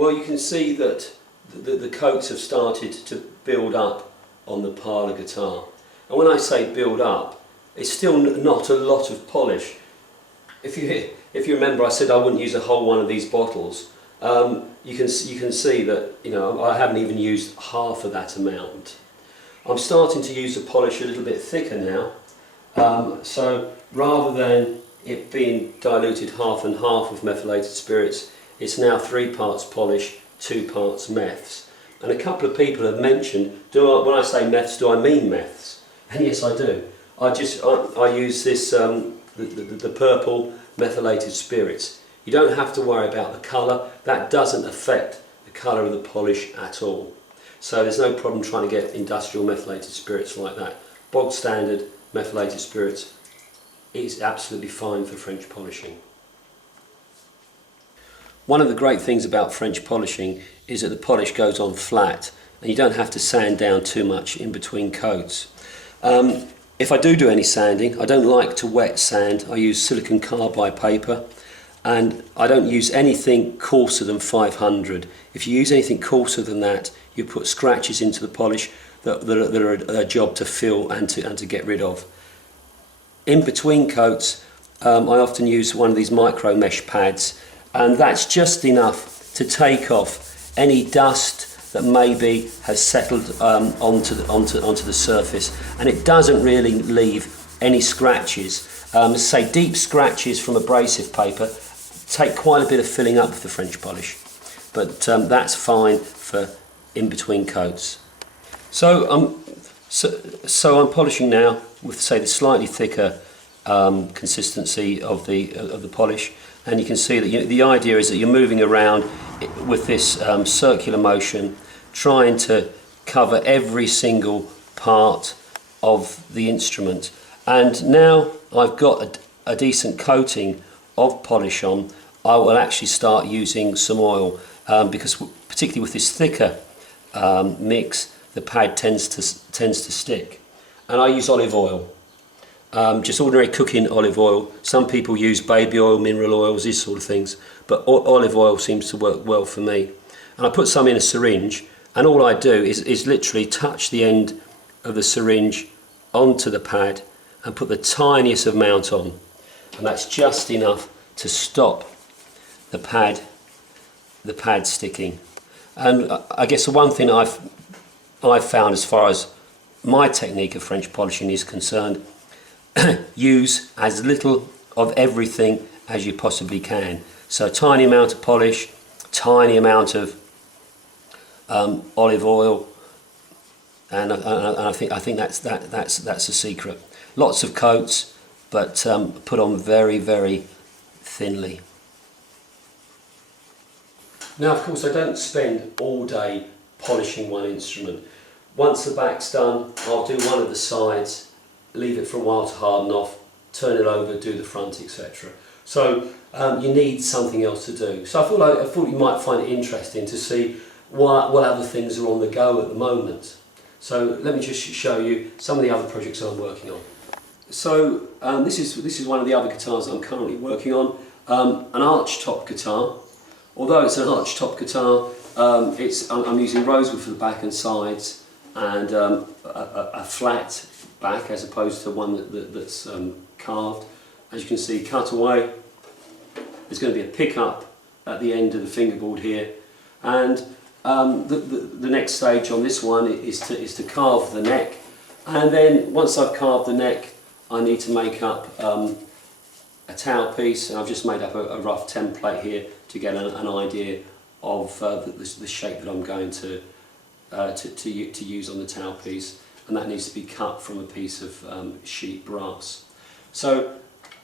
Well, you can see that the coats have started to build up on the Parlour guitar. And when I say build up, it's still not a lot of polish. If you remember, I said I wouldn't use a whole one of these bottles. You can see that, you know, I haven't even used half of that amount. I'm starting to use the polish a little bit thicker now. So rather than it being diluted half and half with methylated spirits, it's now 3 parts polish, 2 parts meths. And a couple of people have mentioned, when I say meths, do I mean meths? And yes, I do. I use this the purple methylated spirits. You don't have to worry about the colour. That doesn't affect the colour of the polish at all. So there's no problem trying to get industrial methylated spirits like that. Bog standard methylated spirits is absolutely fine for French polishing. One of the great things about French polishing is that the polish goes on flat and you don't have to sand down too much in between coats. If I do any sanding, I don't like to wet sand. I use silicon carbide paper, and I don't use anything coarser than 500. If you use anything coarser than that, you put scratches into the polish that are a job to fill and to get rid of. In between coats, I often use one of these micro mesh pads, and that's just enough to take off any dust that maybe has settled onto the surface, and it doesn't really leave any scratches. Say deep scratches from abrasive paper take quite a bit of filling up with the French polish, but that's fine for in between coats. So I'm polishing now with, say, the slightly thicker consistency of the polish, and you can see that the idea is that you're moving around with this circular motion, trying to cover every single part of the instrument. And now I've got a decent coating of polish on, I will actually start using some oil, because particularly with this thicker mix, the pad tends to stick. And I use olive oil, just ordinary cooking olive oil. Some people use baby oil, mineral oils, these sort of things, but olive oil seems to work well for me. And I put some in a syringe, and all I do is literally touch the end of the syringe onto the pad and put the tiniest amount on, and that's just enough to stop the pad sticking. And I guess the one thing I've found as far as my technique of French polishing is concerned, use as little of everything as you possibly can. So a tiny amount of polish, tiny amount of olive oil, and I think that's the secret. Lots of coats, but put on very, very thinly. Now, of course, I don't spend all day polishing one instrument. Once the back's done, I'll do one of the sides, leave it for a while to harden off, turn it over, do the front, etc. So you need something else to do. So I thought you might find it interesting to see what other things are on the go at the moment. So let me just show you some of the other projects I'm working on. So this is one of the other guitars I'm currently working on, an arch top guitar. Although it's an arch top guitar, I'm using rosewood for the back and sides, and a flat back as opposed to one that's carved. As you can see, cut away. There's going to be a pickup at the end of the fingerboard here, and the next stage on this one is to carve the neck, and then once I've carved the neck, I need to make up a towel piece, and I've just made up a rough template here to get an idea of the shape that I'm going to use on the towel piece, and that needs to be cut from a piece of sheet brass. So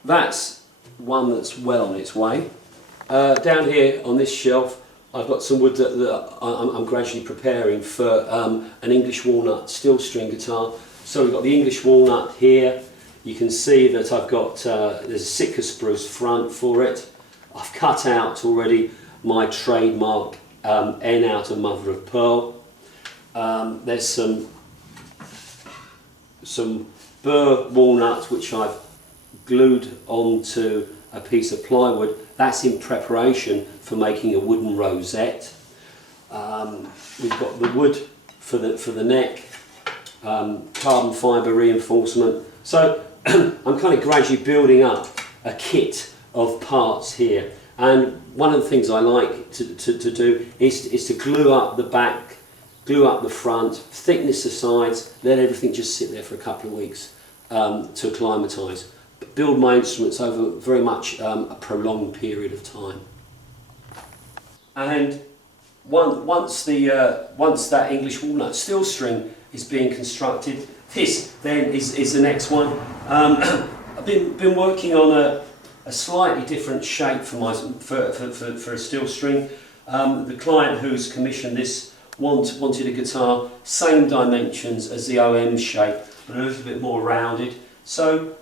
that's one that's well on its way. Down here on this shelf, I've got some wood that I'm gradually preparing for an English walnut steel string guitar. So we've got the English walnut here. You can see that I've got, there's a Sitka spruce front for it. I've cut out already my trademark N out of mother of pearl. There's some burr walnut which I've glued onto a piece of plywood. That's in preparation for making a wooden rosette. We've got the wood for the neck, carbon fibre reinforcement. So I'm kind of gradually building up a kit of parts here, and one of the things I like to do is to glue up the back, glue up the front, thickness the sides, let everything just sit there for a couple of weeks to acclimatise. Build my instruments over very much a prolonged period of time. And once that English walnut steel string is being constructed, this then is the next one. I've been working on a slightly different shape for a steel string. The client who's commissioned this wanted a guitar same dimensions as the OM shape, but a little bit more rounded. So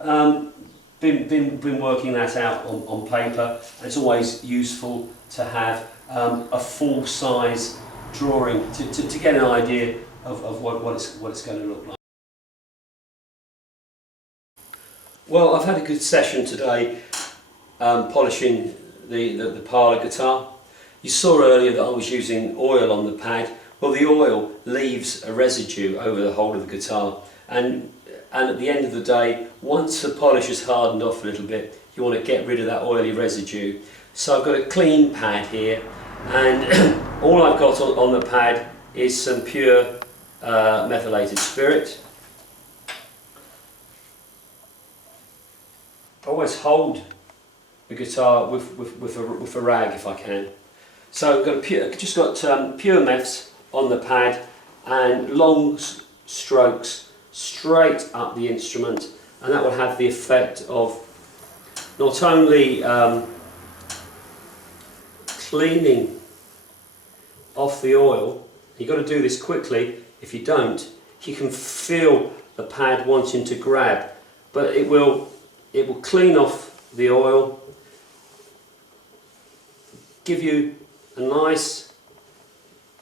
been working that out on paper. It's always useful to have a full size drawing to get an idea of what it's going to look like. Well, I've had a good session today polishing the Parlour guitar. You saw earlier that I was using oil on the pad. Well, the oil leaves a residue over the whole of the guitar, and at the end of the day, once the polish has hardened off a little bit, you want to get rid of that oily residue. So I've got a clean pad here, and all I've got on the pad is some pure methylated spirit. I always hold the guitar with a rag if I can. So I've got just got pure meths on the pad and long strokes straight up the instrument, and that will have the effect of not only cleaning off the oil. You've got to do this quickly. If you don't, you can feel the pad wanting to grab, but it will clean off the oil, give you a nice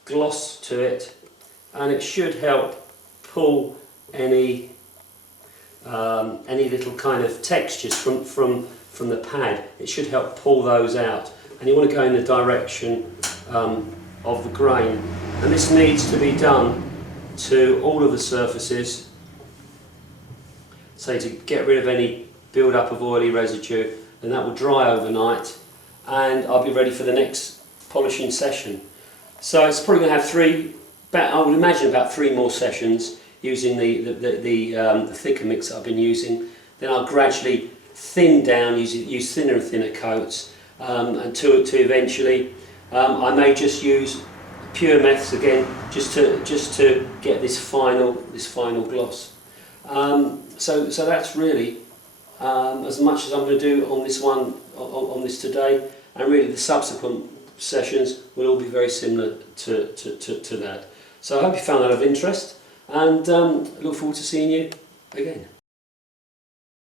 gloss to it, and it should help pull any little kind of textures from the pad. It should help pull those out, and you want to go in the direction of the grain, and this needs to be done to all of the surfaces, so to get rid of any build up of oily residue, and that will dry overnight, and I'll be ready for the next polishing session. So it's probably going to have I would imagine about 3 more sessions using the thicker mix that I've been using. Then I'll gradually thin down, use thinner and thinner coats, and to eventually I may just use pure meths again, just to get this final gloss. So that's really as much as I'm going to do on this one, on this today, and really the subsequent sessions will all be very similar to that. So I hope you found that of interest, and look forward to seeing you again.